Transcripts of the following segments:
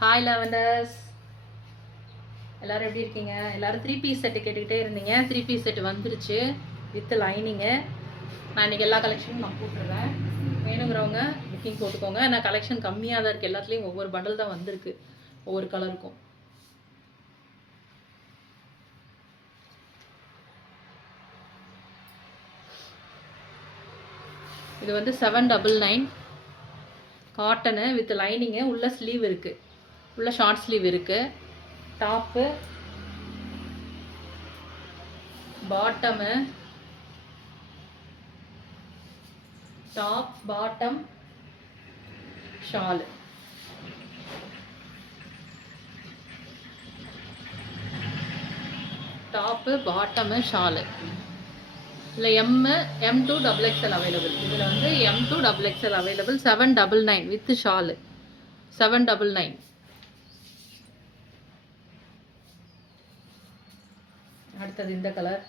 Hi lavenders, எல்லோரும் எப்படி இருக்கீங்க? எல்லோரும் 3 பீஸ் செட்டு கேட்டுக்கிட்டே இருந்தீங்க. 3 பீஸ் செட்டு வந்துருச்சு வித் லைனிங்கு. நான் இன்றைக்கி எல்லா கலெக்ஷனும் நான் போட்டுருவேன். வேணுங்கிறவங்க புக்கிங் போட்டுக்கோங்க. நான் கலெக்ஷன் கம்மியாக தான் இருக்குது. எல்லாத்துலேயும் ஒவ்வொரு பண்டல் தான் வந்திருக்கு, ஒவ்வொரு கலருக்கும். இது வந்து 799 காட்டனு வித் லைனிங்கு. உள்ள ஸ்லீவ் இருக்குது, உள்ள ஷார்ட் ஸ்லீவ் இருக்குது. Top, bottom, top bottom shawl. Top bottom shawl. இதில் M2 XXL அவைலபிள். இதில் வந்து M2 XXL available. 799 with Shalu. 799. அடுத்தது இந்த கலர்.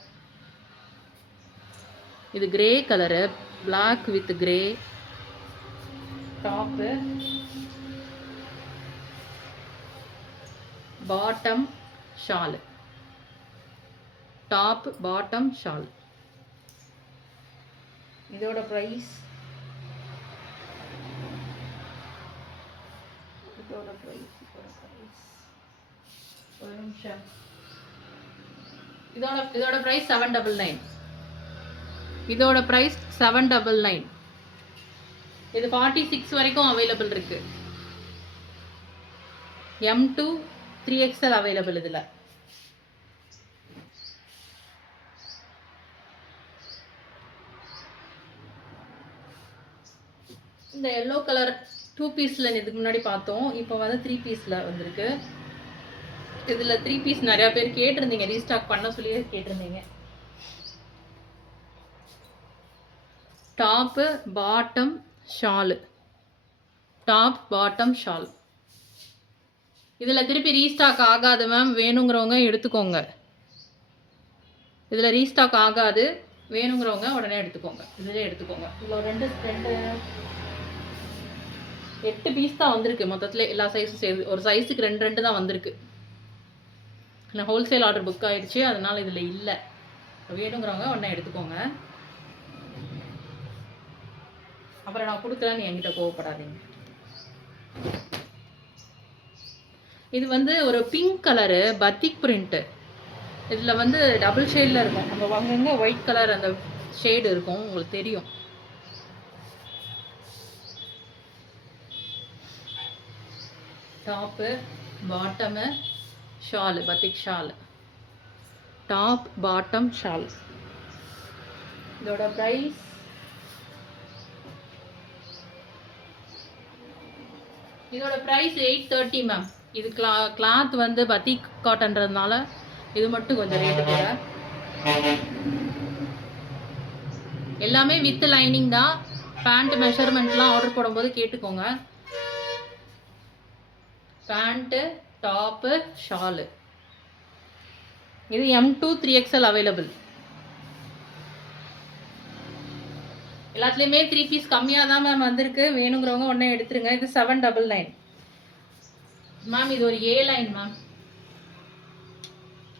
இது grey colour, black with grey. Top, bottom shawl. Top bottom shawl. இதோட ப்ரைஸ் ஒரு நிமிஷம். இதோட ப்ரைஸ் 799. இதோட ப்ரைஸ் 799. இது 46 வரைக்கும் அவைலபிள் இருக்கு. M2 3XL available. இதில் இந்த எல்லோ கலர் 2 பீஸில் இதுக்கு முன்னாடி பார்த்தோம். இப்போ வந்து 3 பீஸில் வந்திருக்கு. இதில் 3 பீஸ் நிறையா பேர் கேட்டிருந்தீங்க, ரீஸ்டாக் பண்ண சொல்லி கேட்டிருந்தீங்க. Top bottom shawl. Top bottom shawl. இதில் திருப்பி ரீஸ்டாக் ஆகாது மேம், வேணுங்கிறவங்க எடுத்துக்கோங்க. இதில் ரீஸ்டாக் ஆகாது, வேணுங்கிறவங்க உடனே எடுத்துக்கோங்க. இதிலே எடுத்துக்கோங்க. இதில் ரெண்டு 8 பீஸ் தான் வந்திருக்கு மொத்தத்தில், எல்லா சைஸும் சேர்ந்து. ஒரு சைஸுக்கு 2 தான் வந்திருக்கு. இல்லை ஹோல்சேல் ஆர்டர் புக் ஆகிடுச்சு, அதனால் இதில் இல்லை. வேணுங்கிறவங்க உடனே எடுத்துக்கோங்க. அப்புறம் நான் கொடுக்கலன்னு என்கிட்ட கோவப்படாதீங்க. இது வந்து ஒரு பிங்க் கலரு பத்திக் பிரிண்ட்டு. இதில் வந்து டபுள் ஷேடில் இருக்கும். நம்ம வாங்குங்க ஒயிட் கலர் அந்த ஷேடு இருக்கும், உங்களுக்கு தெரியும். Top bottom shawl, batik shawl. Top bottom shawl. இதோட ப்ரைஸ் இதோட ப்ரைஸ் 830 மேம். இது கிளாத் வந்து பத்திக் காட்டன்றதுனால இது மட்டும் கொஞ்சம் ரேட்டு கூட. எல்லாமே வித் லைனிங் தான். பேண்ட் மெஷர்மெண்ட்லாம் ஆர்டர் போடும்போது கேட்டுக்கோங்க. Pant, top, shawl. இது M2 3XL அவைலபிள். எல்லாத்துலேயுமே 3 பீஸ் கம்மியாக தான் மேம் வந்திருக்கு. வேணுங்கிறவங்க உடனே எடுத்துருங்க. இது 799 மேம். இது ஒரு A line ma'am,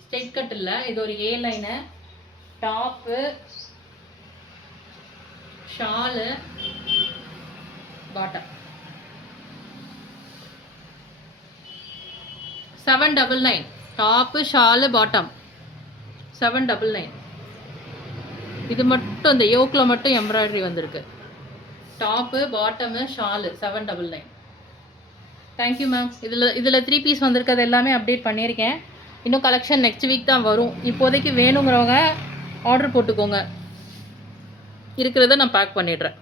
straight cut இல்லை, இது ஒரு A line. Top shawl bottom. 799. Top shawl bottom 799. இது மட்டும் இந்த யோக்கில் மட்டும் எம்ப்ராய்டரி வந்திருக்கு. Top bottom shawl 799. Thank you ma'am. இதில் 3 பீஸ் வந்திருக்கிறது எல்லாமே அப்டேட் பண்ணியிருக்கேன். இன்னும் கலெக்ஷன் நெக்ஸ்ட் வீக் தான் வரும். இப்போதைக்கு வேணுங்கிறவங்க ஆர்டர் போட்டுக்கோங்க. இருக்கிறத நான் பேக் பண்ணிடுறேன்.